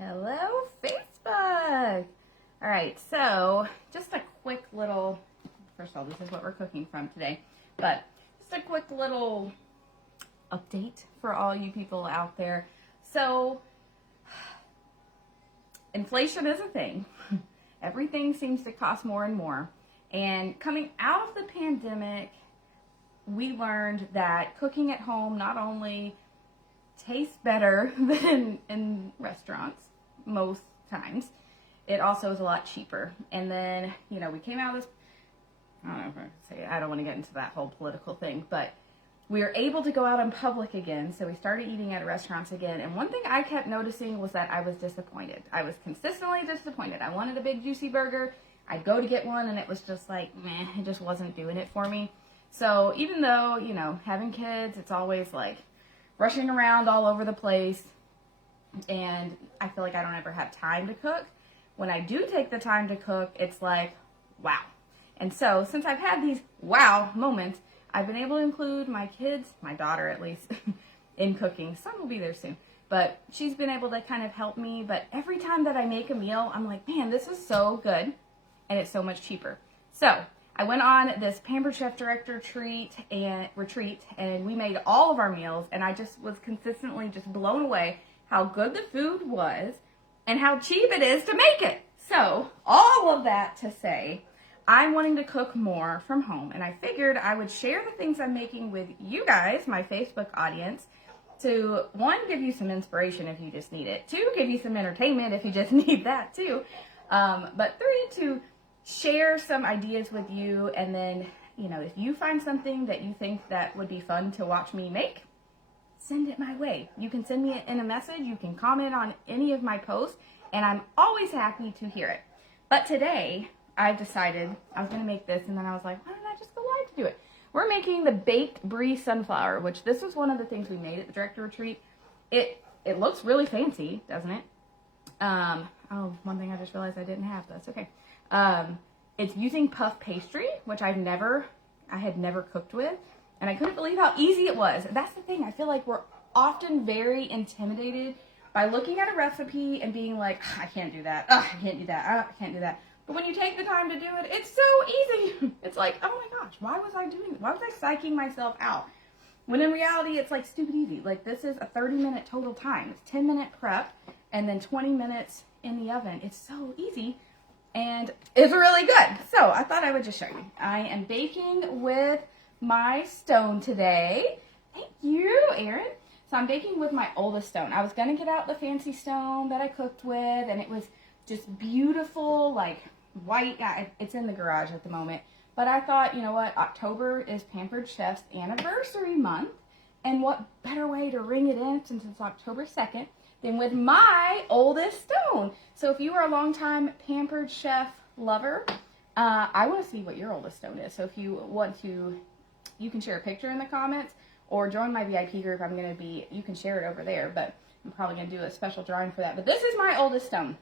Hello, Facebook. All right, so just a quick little, first of all, this is what we're cooking from today, but just a quick little update for all you people out there. So, inflation is a thing. Everything seems to cost more and more. And coming out of the pandemic, we learned that cooking at home not only tastes better than in restaurants most times, it also is a lot cheaper. And then, we came out of this, I don't know if I can say it, I don't want to get into that whole political thing, but we were able to go out in public again, so we started eating at restaurants again. And one thing I kept noticing was that I was disappointed. I was consistently disappointed. I wanted a big juicy burger. I'd go to get one, and it was just like, meh, it just wasn't doing it for me. So even though, having kids, it's always like rushing around all over the place, and I feel like I don't ever have time to cook. When I do take the time to cook, it's like, wow. And so since I've had these wow moments, I've been able to include my kids, my daughter at least, in cooking. Son will be there soon, but she's been able to kind of help me. But every time that I make a meal, I'm like, man, this is so good, and it's so much cheaper. So I went on this Pampered Chef Director retreat, and we made all of our meals, and I just was consistently just blown away how good the food was and how cheap it is to make it. So all of that to say, I'm wanting to cook more from home, and I figured I would share the things I'm making with you guys, my Facebook audience, to, one, give you some inspiration if you just need it, two, give you some entertainment if you just need that too, but three, to share some ideas with you. And then, if you find something that you think that would be fun to watch me make, send it my way. You can send me it in a message, you can comment on any of my posts, and I'm always happy to hear it. But today, I decided I was going to make this, and then I was like, why don't I just go live to do it? We're making the baked Brie sunflower, which this was one of the things we made at the director retreat. It looks really fancy, doesn't it? One thing I just realized I didn't have, that's okay. It's using puff pastry, which I had never cooked with, and I couldn't believe how easy it was. That's the thing, I feel like we're often very intimidated by looking at a recipe and being like, I can't do that, I can't do that, I can't do that. But when you take the time to do it, it's so easy. It's like, oh my gosh, why was I doing it? Why was I psyching myself out? When in reality, it's like stupid easy. Like, this is a 30-minute total time. It's 10-minute prep and then 20 minutes in the oven. It's so easy and it's really good. So I thought I would just show you. I am baking with my stone today. Thank you, Erin. So I'm baking with my oldest stone. I was going to get out the fancy stone that I cooked with, and it was just beautiful, like white. It's in the garage at the moment. But I thought, you know what? October is Pampered Chef's anniversary month. And what better way to ring it in, since it's October 2nd, than with my oldest stone. So if you are a longtime Pampered Chef lover, I want to see what your oldest stone is. So if you want to, you can share a picture in the comments or join my VIP group. You can share it over there, but I'm probably going to do a special drawing for that. But this is my oldest stone.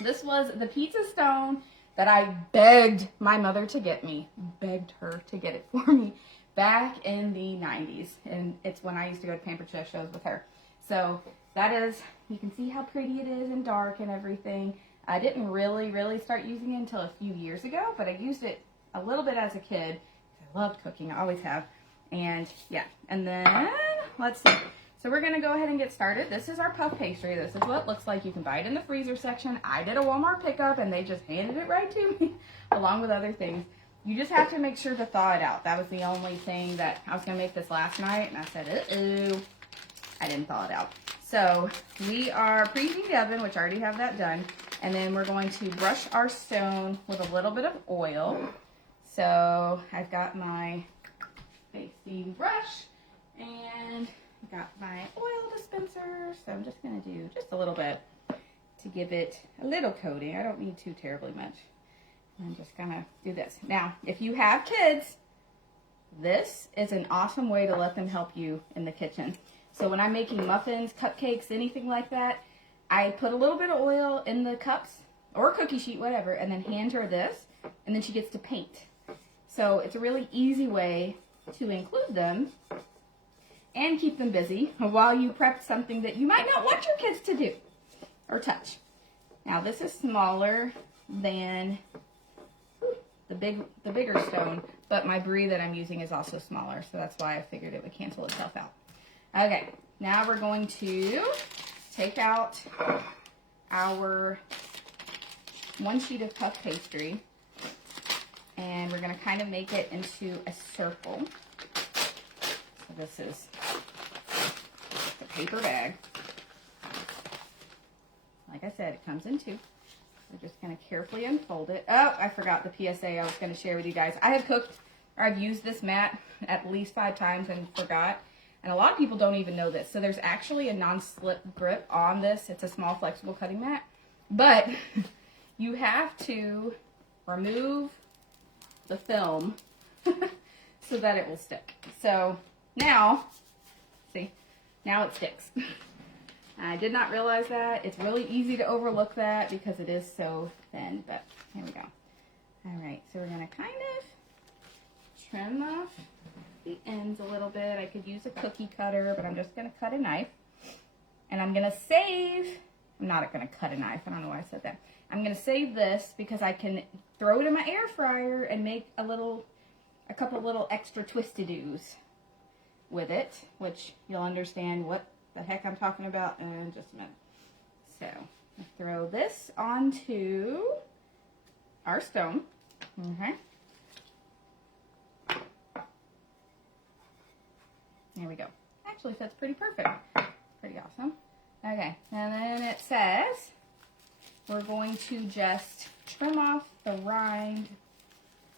This was the pizza stone that I begged my mother to get me, begged her to get it for me back in the 90s. And it's when I used to go to Pampered Chef shows with her. So that is, you can see how pretty it is and dark and everything. I didn't really start using it until a few years ago, but I used it a little bit as a kid. I loved cooking, I always have. And yeah, and then let's see. So we're going to go ahead and get started. This is our puff pastry. This is what it looks like. You can buy it in the freezer section. I did a Walmart pickup, and they just handed it right to me, along with other things. You just have to make sure to thaw it out. That was the only thing that I was going to make this last night, and I said, uh-oh, I didn't thaw it out. So we are preheating the oven, which I already have that done, and then we're going to brush our stone with a little bit of oil. So I've got my basting brush, and got my oil dispenser, so I'm just going to do just a little bit to give it a little coating. I don't need too terribly much. I'm just going to do this. Now, if you have kids, this is an awesome way to let them help you in the kitchen. So when I'm making muffins, cupcakes, anything like that, I put a little bit of oil in the cups, or a cookie sheet, whatever, and then hand her this, and then she gets to paint. So it's a really easy way to include them and keep them busy while you prep something that you might not want your kids to do. or touch. Now this is smaller than the bigger stone, but my Brie that I'm using is also smaller, so that's why I figured it would cancel itself out. Okay, now we're going to take out our 1 sheet of puff pastry, and we're going to kind of make it into a circle. So this is the paper bag. Like I said, it comes in 2. We're just going to carefully unfold it. Oh, I forgot the PSA I was going to share with you guys. I have cooked, or I've used this mat at least 5 times and forgot. And a lot of people don't even know this. So there's actually a non-slip grip on this. It's a small flexible cutting mat. But you have to remove the film so that it will stick. So now, see, now it sticks. I did not realize that. It's really easy to overlook that because it is so thin, but here we go. All right, so we're gonna kind of trim off the ends a little bit. I could use a cookie cutter, but I'm just gonna cut a knife. And I'm gonna save, I'm not gonna cut a knife, I don't know why I said that. I'm gonna save this because I can throw it in my air fryer and make a couple little extra twisty-doos with it, which you'll understand what the heck I'm talking about in just a minute. So, I throw this onto our stone. Okay. There we go. Actually fits pretty perfect. Pretty awesome. Okay, and then it says we're going to just trim off the rind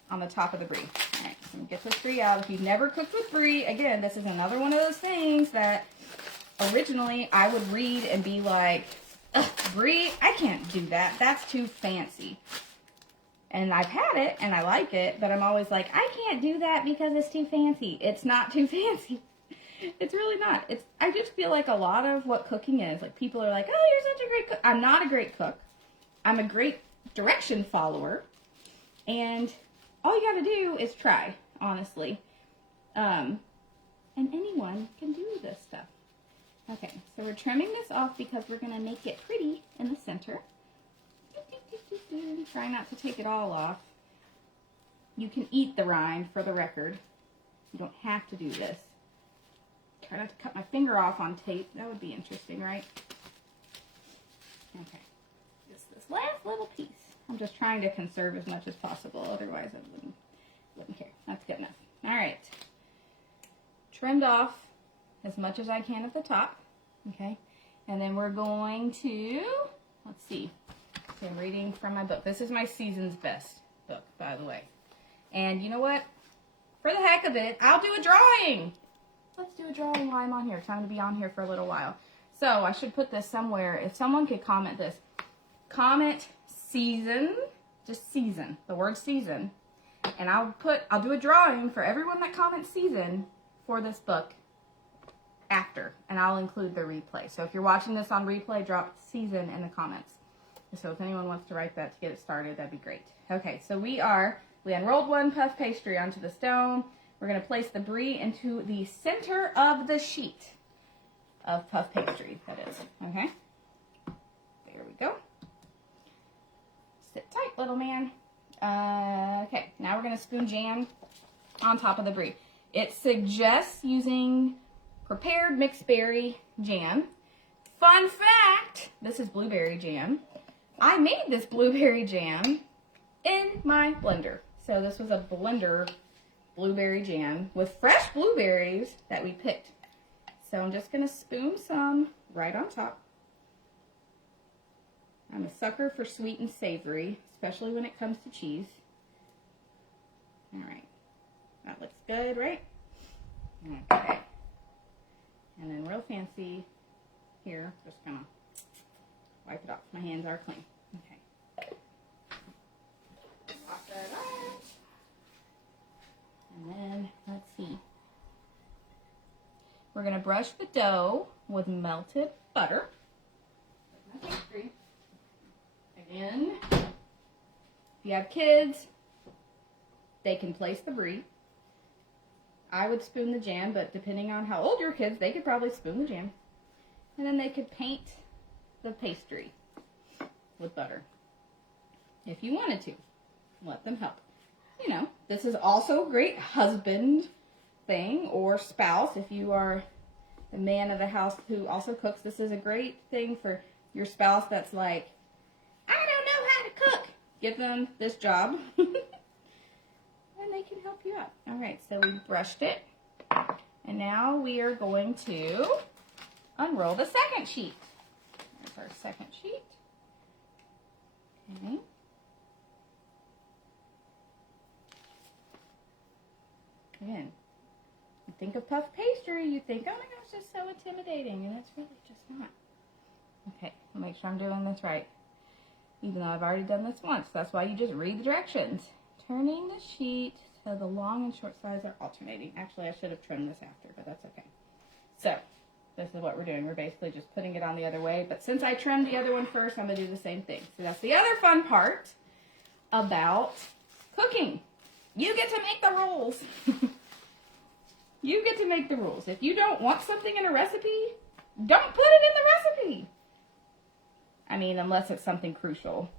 on the top of the Brie. All right, so get this Brie out. If you've never cooked with Brie, again, this is another one of those things that originally I would read and be like, ugh, Brie, I can't do that. That's too fancy. And I've had it and I like it, but I'm always like, I can't do that because it's too fancy. It's not too fancy. It's really not. I just feel like a lot of what cooking is, like people are like, oh, you're such a great cook. I'm not a great cook. I'm a great direction follower. And all you got to do is try, honestly. And anyone can do this stuff. Okay, so we're trimming this off because we're going to make it pretty in the center. Try not to take it all off. You can eat the rind, for the record. You don't have to do this. Try not to cut my finger off on tape. That would be interesting, right? Okay. Just this last little piece. I'm just trying to conserve as much as possible. Otherwise, I wouldn't care. That's good enough. All right. Trimmed off as much as I can at the top. Okay. And then we're going to, let's see. So I'm reading from my book. This is my Season's Best book, by the way. And you know what? For the heck of it, I'll do a drawing. Let's do a drawing while I'm on here. I'm going to be on here for a little while. So I should put this somewhere. If someone could comment this. Comment season, just season, the word season. And I'll do a drawing for everyone that comments season for this book after. And I'll include the replay. So if you're watching this on replay, drop season in the comments. So if anyone wants to write that to get it started, that'd be great. Okay, so we unrolled 1 puff pastry onto the stone. We're going to place the Brie into the center of the sheet of puff pastry, that is. Okay? There we go. Sit tight, little man. Okay, now we're going to spoon jam on top of the Brie. It suggests using prepared mixed berry jam. Fun fact, this is blueberry jam. I made this blueberry jam in my blender. So this was a blender blueberry jam with fresh blueberries that we picked. So I'm just going to spoon some right on top. I'm a sucker for sweet and savory, especially when it comes to cheese. All right. That looks good, right? Okay. And then real fancy here, just going to wipe it off. My hands are clean. Okay. Wash that off. And then, let's see. We're going to brush the dough with melted butter. Again, if you have kids, they can place the Brie. I would spoon the jam, but depending on how old your kids, they could probably spoon the jam. And then they could paint the pastry with butter. If you wanted to, let them help. You know, this is also a great husband thing or spouse. If you are the man of the house who also cooks, this is a great thing for your spouse that's like, I don't know how to cook. Give them this job and they can help you out. All right, so we brushed it. And now we are going to unroll the second sheet. There's our second sheet. Okay. Again, you think of puff pastry, you think, oh my gosh, it's so intimidating, and it's really just not. Okay, I'll make sure I'm doing this right. Even though I've already done this once, that's why you just read the directions. Turning the sheet so the long and short sides are alternating. Actually, I should have trimmed this after, but that's okay. So, this is what we're doing. We're basically just putting it on the other way, but since I trimmed the other one first, I'm going to do the same thing. So that's the other fun part about cooking. You get to make the rules. You get to make the rules. If you don't want something in a recipe, don't put it in the recipe. I mean, unless it's something crucial,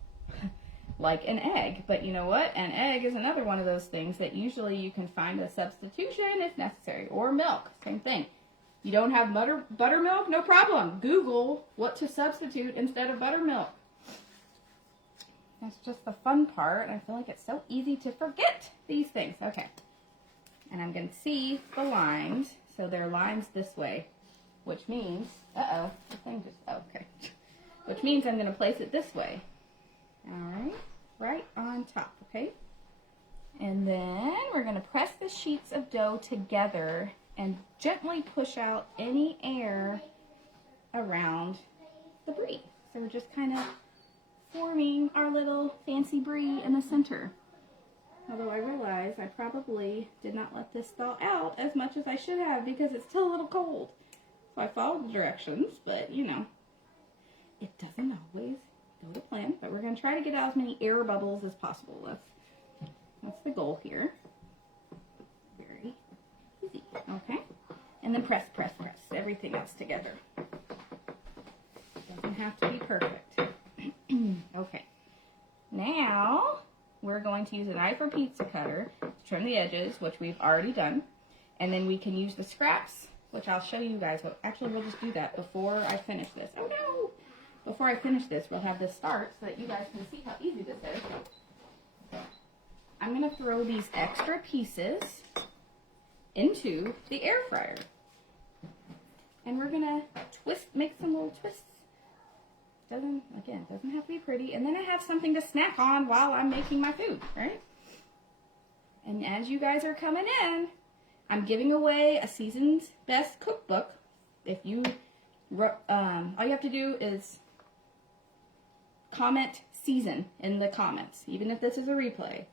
like an egg. But you know what? An egg is another one of those things that usually you can find a substitution if necessary. Or milk, same thing. You don't have buttermilk? No problem. Google what to substitute instead of buttermilk. That's just the fun part. I feel like it's so easy to forget these things. Okay. And I'm going to see the lines. So there are lines this way, which means, the thing just, okay. Which means I'm going to place it this way. All right. Right on top, okay? And then we're going to press the sheets of dough together and gently push out any air around the brie. So we're just kind of forming our little fancy brie in the center. Although I realize I probably did not let this thaw out as much as I should have because it's still a little cold. So I followed the directions, but you know, it doesn't always go to plan. But we're going to try to get out as many air bubbles as possible. That's the goal here. Very easy. Okay. And then press, press, press everything else together. Doesn't have to be perfect. Okay. Now we're going to use a knife or pizza cutter to trim the edges, which we've already done. And then we can use the scraps, which I'll show you guys. But actually, we'll just do that before I finish this. Oh, no! Before I finish this, we'll have this start so that you guys can see how easy this is. I'm going to throw these extra pieces into the air fryer. And we're going to make some little twists. Doesn't have to be pretty. And then I have something to snack on while I'm making my food, right? And as you guys are coming in, I'm giving away a Season's Best cookbook. If you, all you have to do is comment season in the comments, even if this is a replay.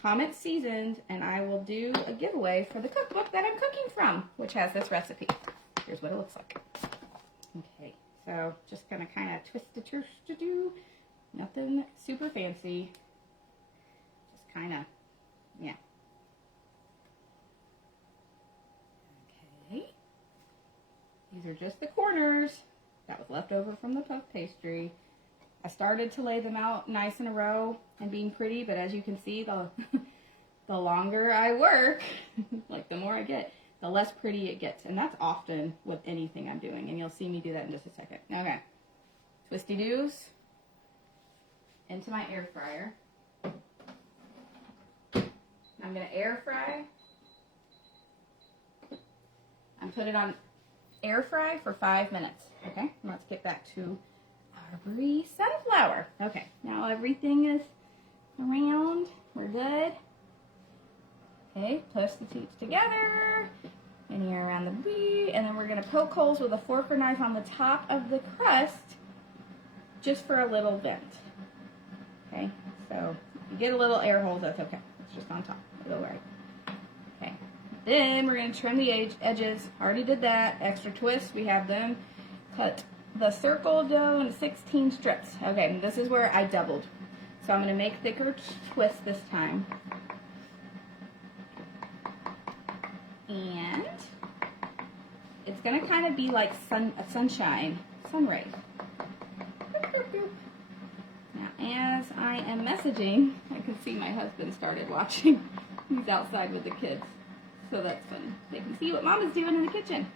Comment seasoned, and I will do a giveaway for the cookbook that I'm cooking from, which has this recipe. Here's what it looks like. Okay. So just gonna kind of twist to do, nothing super fancy, just kind of, yeah. Okay, these are just the corners that was left over from the puff pastry. I started to lay them out nice in a row and being pretty, but as you can see, the longer I work, like the more I get, the less pretty it gets. And that's often with anything I'm doing. And you'll see me do that in just a second. Okay. Twisty-doos into my air fryer. I'm going to air fry. And put it on air fry for 5 minutes. Okay. And let's get back to our Brie sunflower. Okay. Now everything is around. We're good. Okay, push the sheets together, and here around the brie, and then we're going to poke holes with a fork or knife on the top of the crust, just for a little vent. Okay, so if you get a little air hole, that's okay. It's just on top. It'll go right. Okay, then we're going to trim the edges. Already did that. Extra twists, we have them. Cut the circle dough into 16 strips. Okay, and this is where I doubled. So I'm going to make thicker twists this time. And it's going to kind of be like sunshine, sun rays. I am messaging, I can see my husband started watching. He's outside with the kids. So that's fun. They can see what Mama's doing in the kitchen.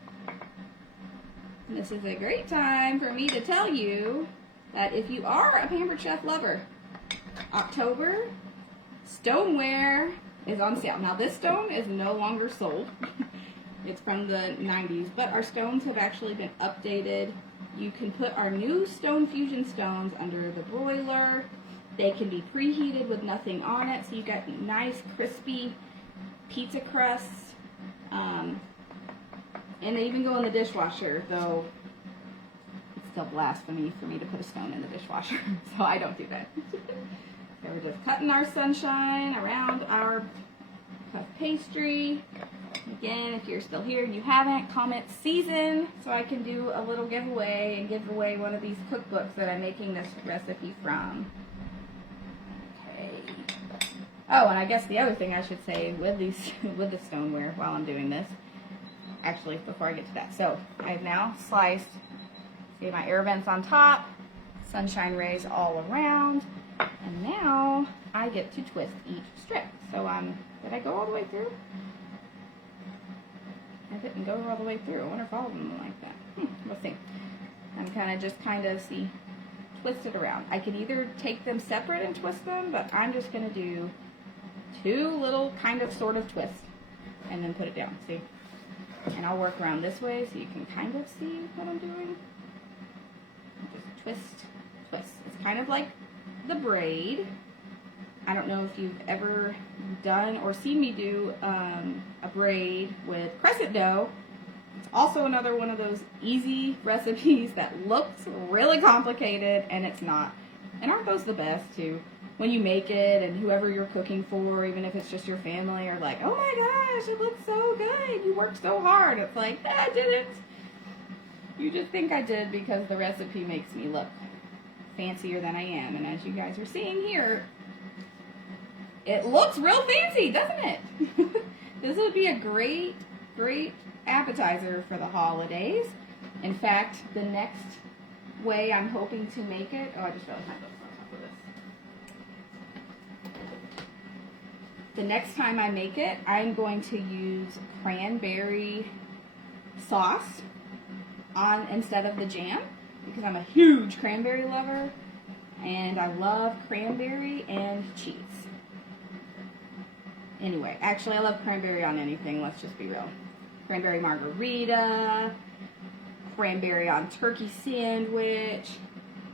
And this is a great time for me to tell you that if you are a Pampered Chef lover, October stoneware is on sale. Now this stone is no longer sold. It's from the 90s, but our stones have actually been updated. You can put our new Stone Fusion stones under the broiler. They can be preheated with nothing on it, so you got nice crispy pizza crusts. And they even go in the dishwasher, though it's still blasphemy for me to put a stone in the dishwasher, so I don't do that. So we're just cutting our sunshine around our puff pastry. Again, if you're still here and you haven't, comment season so I can do a little giveaway and give away one of these cookbooks that I'm making this recipe from. Okay. Oh, and I guess the other thing I should say with the stoneware while I'm doing this, actually before I get to that. So I've now sliced, see my air vents on top, sunshine rays all around, and now I get to twist each strip. So did I go all the way through? I didn't go all the way through. I wonder if all of them are like that. We'll see. I'm twist it around. I could either take them separate and twist them, but I'm just going to do two little sort of twists and then put it down. See? And I'll work around this way so you can kind of see what I'm doing. Just twist, twist. It's kind of like the braid. I don't know if you've ever done or seen me do a braid with crescent dough. It's also another one of those easy recipes that looks really complicated, and it's not. And aren't those the best too? When you make it and whoever you're cooking for, even if it's just your family, are like, oh my gosh, it looks so good. You worked so hard. It's like, I didn't. You just think I did because the recipe makes me look fancier than I am. And as you guys are seeing here, it looks real fancy, doesn't it? This would be a great, great appetizer for the holidays. In fact, the next way I'm hoping to make it, oh, I just realized my book's on top of this. The next time I make it, I'm going to use cranberry sauce instead of the jam, because I'm a huge cranberry lover, and I love cranberry and cheese. Anyway, actually I love cranberry on anything, let's just be real. Cranberry margarita, cranberry on turkey sandwich,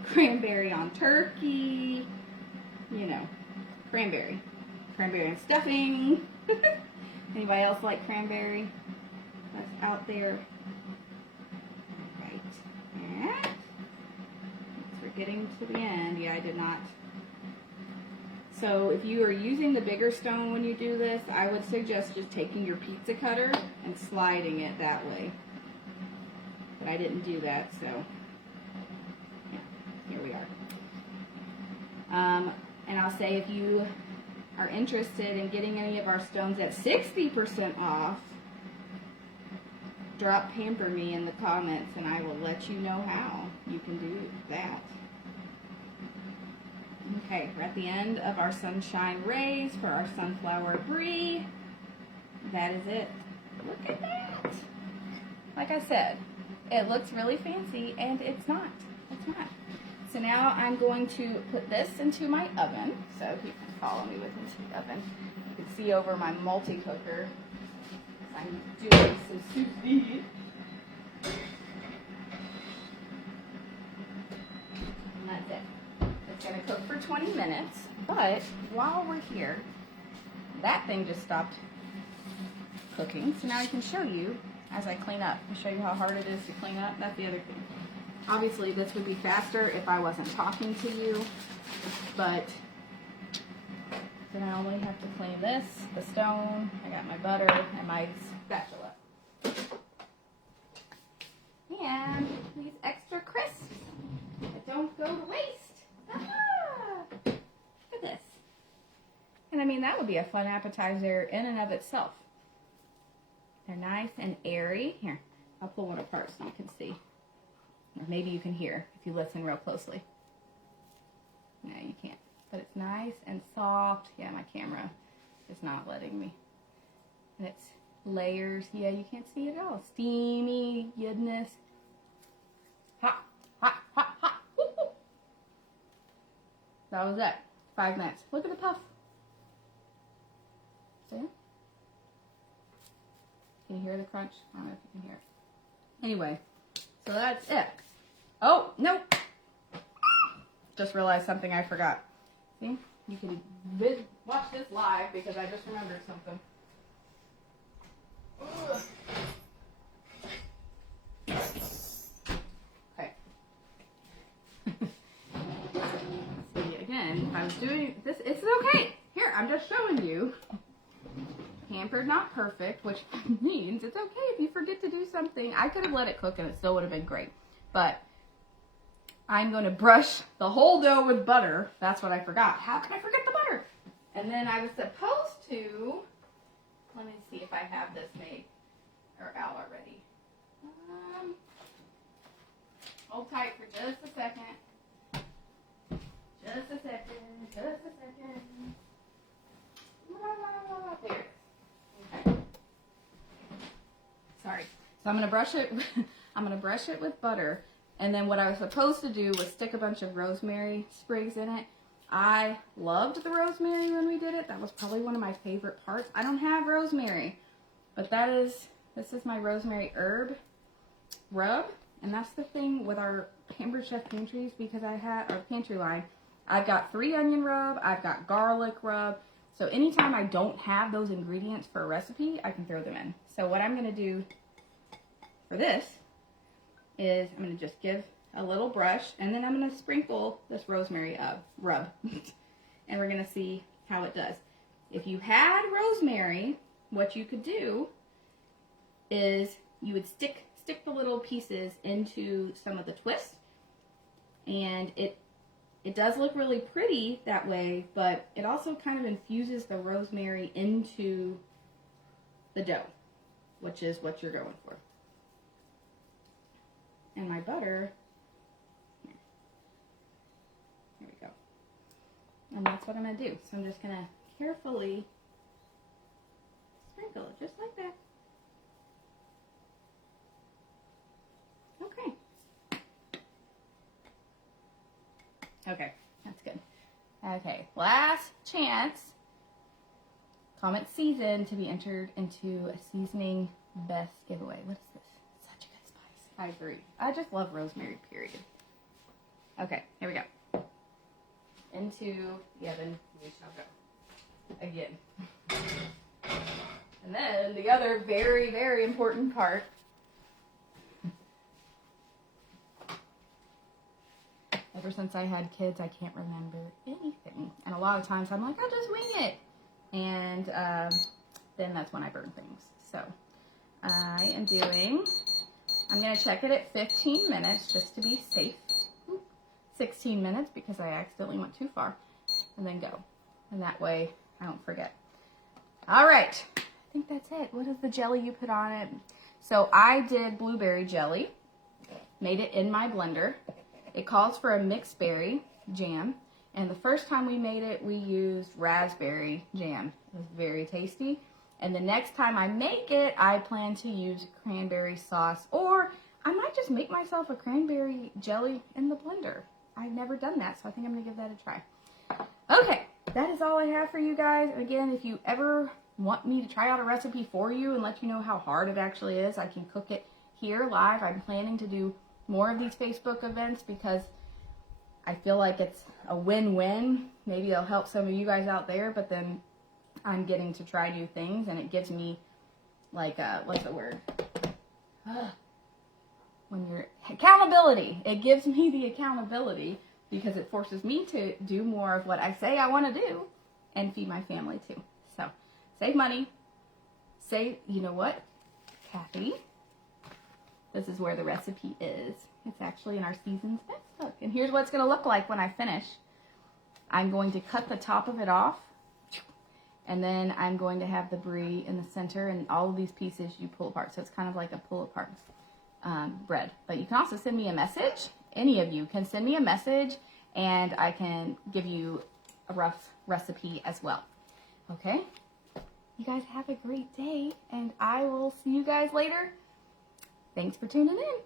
cranberry on turkey, you know, cranberry. Cranberry and stuffing. Anybody else like cranberry? That's out there. Right. And we're getting to the end. Yeah, I did not. So if you are using the bigger stone when you do this, I would suggest just taking your pizza cutter and sliding it that way. But I didn't do that, so yeah, here we are. And I'll say if you are interested in getting any of our stones at 60% off, drop Pamper Me in the comments and I will let you know how you can do that. Okay, we're at the end of our sunshine rays for our sunflower brie. That is it. Look at that. Like I said, it looks really fancy and it's not. It's not. So now I'm going to put this into my oven. So you can follow me with into the oven. You can see over my multi-cooker. I'm doing some sous vide. And that's it. It's going to cook for 20 minutes. But while we're here, that thing just stopped cooking. So now I can show you as I clean up. I'll show you how hard it is to clean up. That's the other thing. Obviously, this would be faster if I wasn't talking to you, but then I only have to clean this, the stone, I got my butter, and my spatula. And these extra crisps that don't go to waste. Ah! Look at this. And I mean, that would be a fun appetizer in and of itself. They're nice and airy. Here, I'll pull one apart so you can see. Or maybe you can hear if you listen real closely. No, you can't. but it's nice and soft. Yeah, my camera is not letting me. And it's layers. Yeah, you can't see it at all. Steamy goodness. Hot, hot, hot, hot. Woo-hoo. That was it. 5 minutes. Look at the puff. See? Can you hear the crunch? I don't know if you can hear it. Anyway, so that's it. Oh, nope. Just realized something I forgot. See? You can watch this live because I just remembered something. Ugh. Okay. See, again, I was doing this. It's okay. Here, I'm just showing you. Pampered, not perfect, which means it's okay if you forget to do something. I could have let it cook and it still would have been great. But I'm going to brush the whole dough with butter. That's what I forgot. How can I forget the butter? And then I was supposed to, let me see if I have this made or out already. Hold tight for just a second. Just a second. Just a second. There it is. Okay. Sorry. So I'm going to brush it. I'm going to brush it with butter. And then what I was supposed to do was stick a bunch of rosemary sprigs in it. I loved the rosemary when we did it. That was probably one of my favorite parts. I don't have rosemary, but this is my Rosemary Herb Rub. And that's the thing with our Pampered Chef pantries, because I have our pantry line. I've got 3 onion rub. I've got garlic rub. So anytime I don't have those ingredients for a recipe, I can throw them in. So what I'm going to do for this is I'm going to just give a little brush, and then I'm going to sprinkle this rosemary rub. And we're going to see how it does. If you had rosemary, what you could do is you would stick the little pieces into some of the twists, and it does look really pretty that way, but it also kind of infuses the rosemary into the dough, which is what you're going for. And my butter, here we go. And that's what I'm going to do. So I'm just going to carefully sprinkle it just like that. Okay. Okay, that's good. Okay, last chance. Comment season to be entered into a seasoning best giveaway. What is this? Such a good spice. I agree. I just love rosemary, period. Okay, here we go. Into the oven we shall go. Again. And then the other very, very important part. Ever since I had kids, I can't remember anything. And a lot of times I'm like, I'll just wing it. And then that's when I burn things. So I'm going to check it at 15 minutes just to be safe. 16 minutes because I accidentally went too far. And then go. And that way I don't forget. All right. I think that's it. What is the jelly you put on it? So I did blueberry jelly. Made it in my blender. It calls for a mixed berry jam. And the first time we made it, we used raspberry jam. It was very tasty. And the next time I make it, I plan to use cranberry sauce. Or I might just make myself a cranberry jelly in the blender. I've never done that, so I think I'm going to give that a try. Okay, that is all I have for you guys. Again, if you ever want me to try out a recipe for you and let you know how hard it actually is, I can cook it here live. I'm planning to do more of these Facebook events because I feel like it's a win-win. Maybe it'll help some of you guys out there, but then I'm getting to try new things, and it gives me, like, what's the word? When you're, accountability. It gives me the accountability because it forces me to do more of what I say I want to do and feed my family too. So, save money. You know what, Kathy? This is where the recipe is. It's actually in our Season's Best book. And here's what it's going to look like when I finish. I'm going to cut the top of it off. And then I'm going to have the brie in the center. And all of these pieces you pull apart. So it's kind of like a pull apart bread. But you can also send me a message. Any of you can send me a message. And I can give you a rough recipe as well. Okay? You guys have a great day, and I will see you guys later. Thanks for tuning in.